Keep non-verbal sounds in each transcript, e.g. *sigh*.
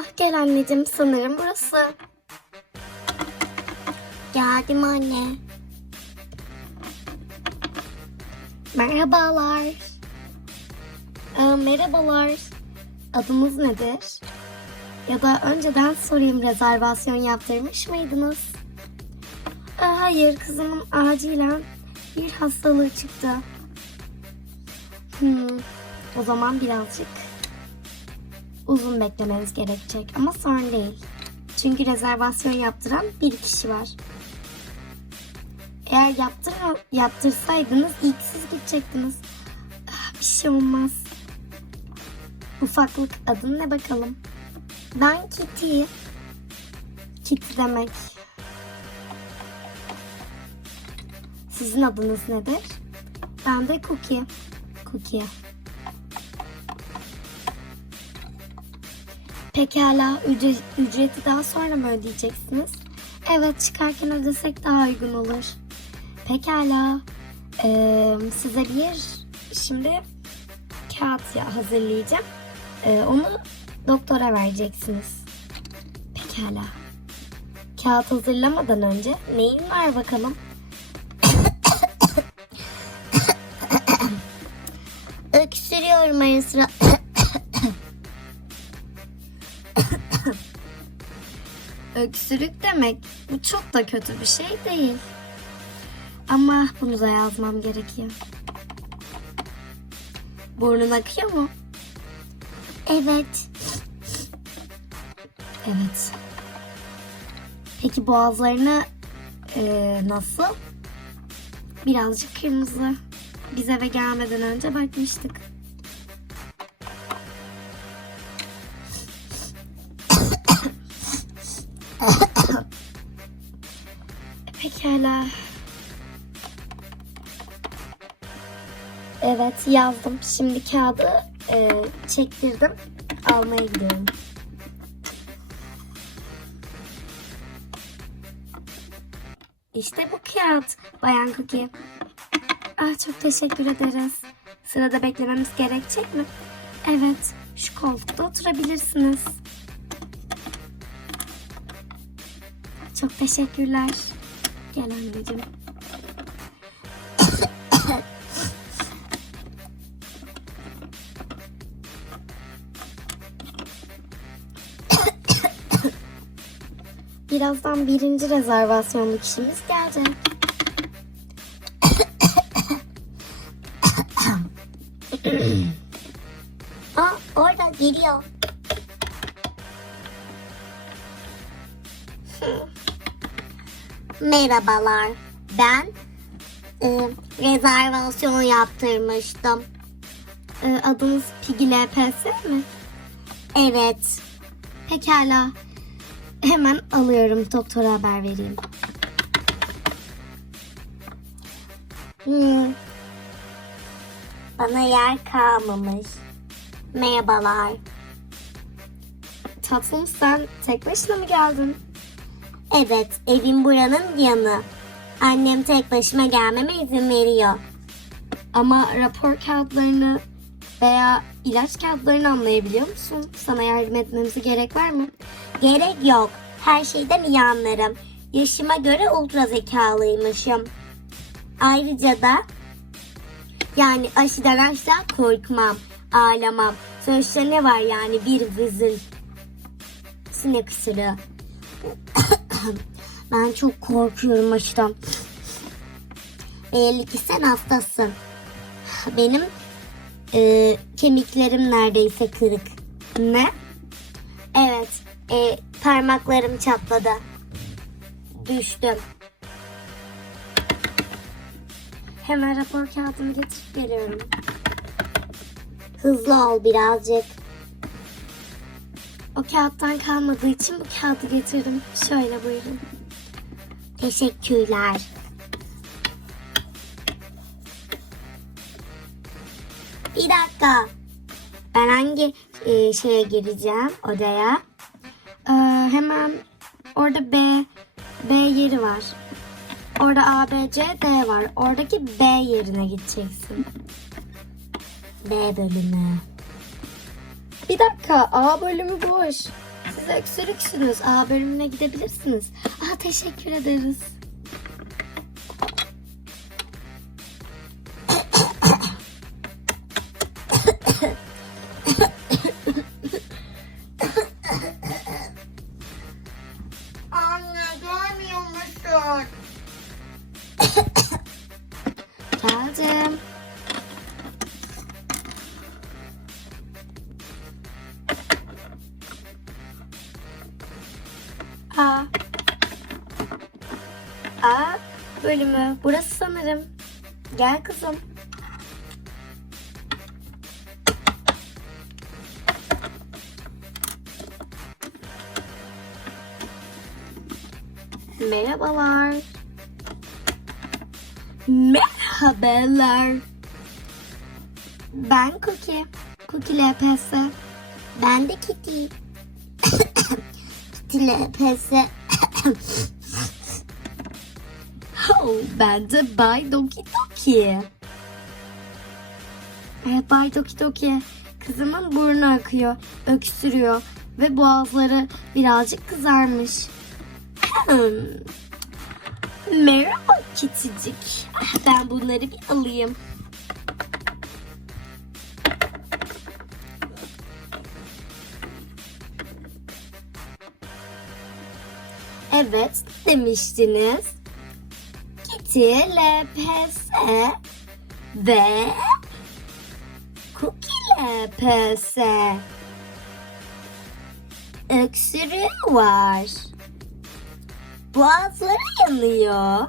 Ah gel anneciğim sanırım burası. Geldim anne. Merhabalar. Ee, merhabalar. Adınız nedir? Ya da önceden sorayım rezervasyon yaptırmış mıydınız? Ee, hayır kızımın acilen bir hastalığı çıktı. Hmm, o zaman birazcık uzun beklemeniz gerekecek ama sorun değil. Çünkü rezervasyon yaptıran bir kişi var. Eğer yaptır, yaptırsaydınız ilk siz gidecektiniz. Ah, bir şey olmaz. Ufaklık adın ne bakalım? Ben Kitty. Kitty demek. Sizin adınız nedir? Ben de Cookie. Cookie. Pekala ücret, ücreti daha sonra mı ödeyeceksiniz? Evet çıkarken ödesek daha uygun olur. Pekala ee, size bir şimdi kağıt ya- hazırlayacağım. Ee, onu doktora vereceksiniz. Pekala. Kağıt hazırlamadan önce neyin var bakalım? *coughs* Öksürüyorum ara sıra. Öksürük demek bu çok da kötü bir şey değil. Ama bunu da yazmam gerekiyor. Burnun akıyor mu? Evet. Evet. Peki boğazlarını eee, nasıl? Birazcık kırmızı. Biz eve gelmeden önce bakmıştık. *coughs* Pekala. Evet yazdım. Şimdi kağıdı e, çektirdim. Almaya gidiyorum. İşte bu kağıt Bayan Cookie. Ah, çok teşekkür ederiz. Sırada beklememiz gerekecek mi? Evet, şu koltukta oturabilirsiniz. Çok teşekkürler. Gel anneciğim. Birazdan birinci rezervasyonlu kişimiz gelecek. Aa, orada geliyor. Merhabalar. Ben e, rezervasyon yaptırmıştım. E, adınız Piggy LPS mi? Evet. Pekala. Hemen alıyorum. Doktora haber vereyim. Hmm. Bana yer kalmamış. Merhabalar. Tatlım sen tek başına mı geldin? Evet, evim buranın yanı. Annem tek başıma gelmeme izin veriyor. Ama rapor kağıtlarını veya ilaç kağıtlarını anlayabiliyor musun? Sana yardım etmemize gerek var mı? Gerek yok. Her şeyden iyi anlarım. Yaşıma göre ultra zekalıymışım. Ayrıca da yani aşıdan asla korkmam, ağlamam. Sonuçta ne var yani bir vızın sinek ısırığı. Ben çok korkuyorum aşıdan. Belli ki sen hastasın. Benim e, kemiklerim neredeyse kırık. Ne? Evet, e, parmaklarım çatladı. Düştüm. Hemen rapor kağıdımı getirip geliyorum. Hızlı ol birazcık. O kağıttan kalmadığı için bu kağıdı getirdim. Şöyle buyurun. Teşekkürler. Bir dakika. Ben hangi e, şeye gireceğim odaya? Ee, hemen orada B B yeri var. Orada A, B, C, D var. Oradaki B yerine gideceksin. B bölümü. Bir dakika A bölümü boş. öksürüksünüz. A bölümüne gidebilirsiniz. Aa, teşekkür ederiz. A. A bölümü. Burası sanırım. Gel kızım. Merhabalar. Merhabalar. Ben Cookie. Cookie LPS. Ben de Kitty. LPS. oh, ben de Bay Doki Doki. Evet Bay Doki Doki. Kızımın burnu akıyor, öksürüyor ve boğazları birazcık kızarmış. Merhaba Kiticik. Ben bunları bir alayım. Evet demiştiniz. Kitty, LPS ve Cookie LPS. Öksürüğü var. Boğazları yanıyor.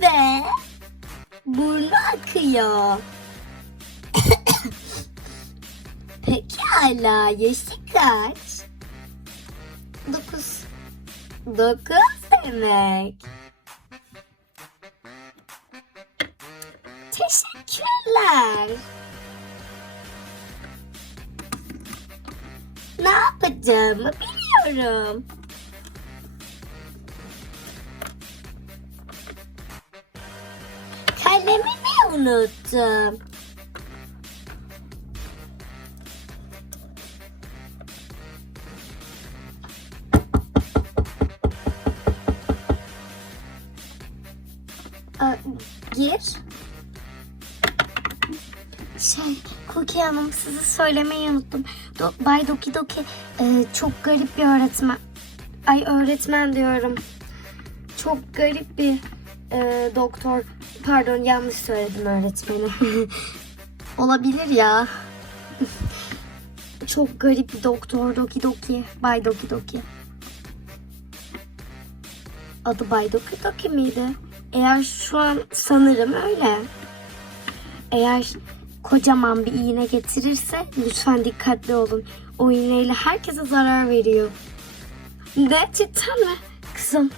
Ve burnu akıyor. *coughs* Pekala yaşı kaç? Dokuz. Dokuz demek. Teşekkürler. Ne yapacağımı biliyorum. Kalemimi unuttum. Gir. Şey, Cookie Hanım size söylemeyi unuttum. Do Bay Doki Doki e, çok garip bir öğretmen. Ay öğretmen diyorum. Çok garip bir e, doktor. Pardon yanlış söyledim öğretmeni. *laughs* Olabilir ya. *laughs* çok garip bir doktor Doki Doki. Bay Doki Doki. Adı Bay Doki Doki miydi? Eğer şu an sanırım öyle. Eğer kocaman bir iğne getirirse lütfen dikkatli olun. O iğneyle herkese zarar veriyor. De cidden mi? Kızım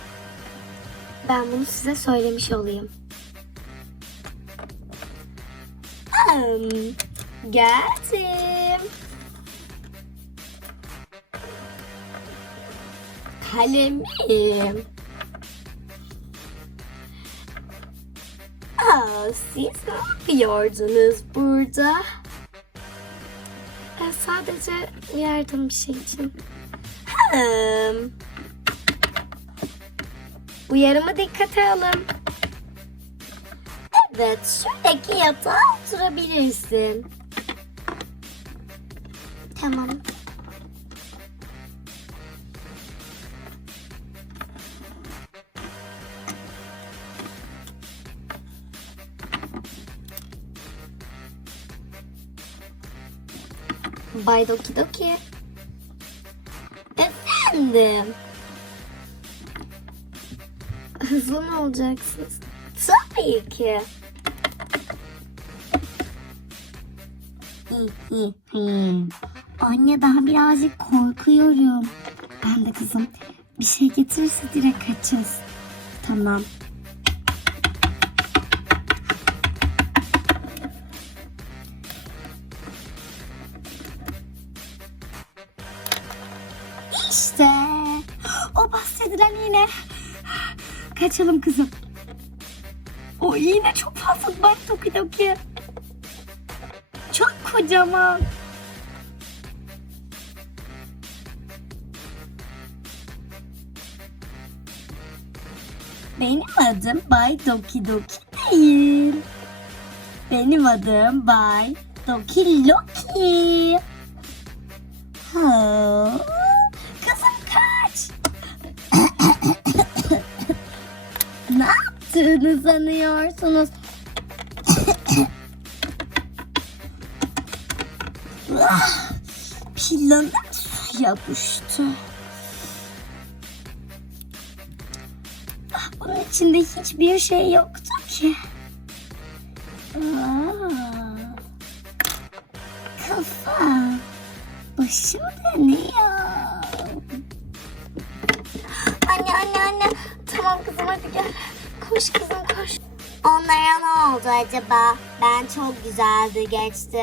ben bunu size söylemiş olayım. Hmm, geldim. Kalemim. Aa, siz ne yapıyordunuz burada? Ben sadece yardım bir şey için. Hmm. Uyarımı dikkate alın. Evet, şuradaki yatağa oturabilirsin. Tamam. Bay Doki Doki. Efendim. Hızlı mı olacaksınız? Tabii ki. Anne ben birazcık korkuyorum. Ben de kızım. Bir şey getirirse direkt kaçacağız. Tamam. iğne. Kaçalım kızım. O iğne çok fazla. Bak doki doki. Çok kocaman. Benim adım Bay Doki Doki değil. Benim adım Bay Doki Loki. Ha. Yaptığını sanıyorsunuz? *coughs* Planım. Ah, Bunun içinde hiçbir şey yoktu ki. Aa, kafa. Başım oldu acaba? Ben çok güzeldi geçti.